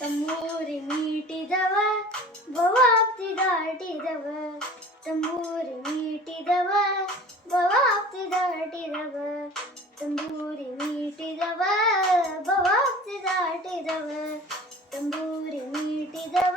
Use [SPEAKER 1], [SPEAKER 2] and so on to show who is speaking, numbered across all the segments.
[SPEAKER 1] தம்பூரி மீட்டிதவ பவாப்தி தாட்டிதவ தம்பூரி மீட்டிதவ பவாப்தி தாட்டிதவ தம்பூரி மீட்டிதவ பவாப்தி தாட்டிதவ தம்பூரி மீட்டிதவ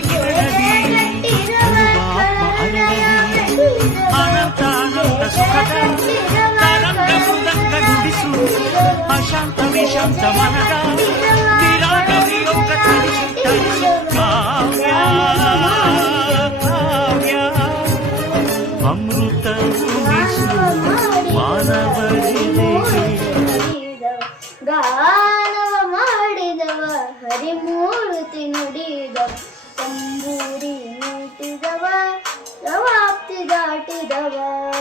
[SPEAKER 2] ಗಾನವ ತಾನಂದಸುಖನಂತ ನುಡಿಸು ಅಶಾಂತ ವಿಶಾಂತ ಮನದ ಅಮೃತ
[SPEAKER 1] ಮಾಡಿದವ ಹರಿಮೂರ್ತಿ ಮೂಡಿ ನಿಂತಿದವ ಸವಾಪ್ತಿ ದಾಟಿದವ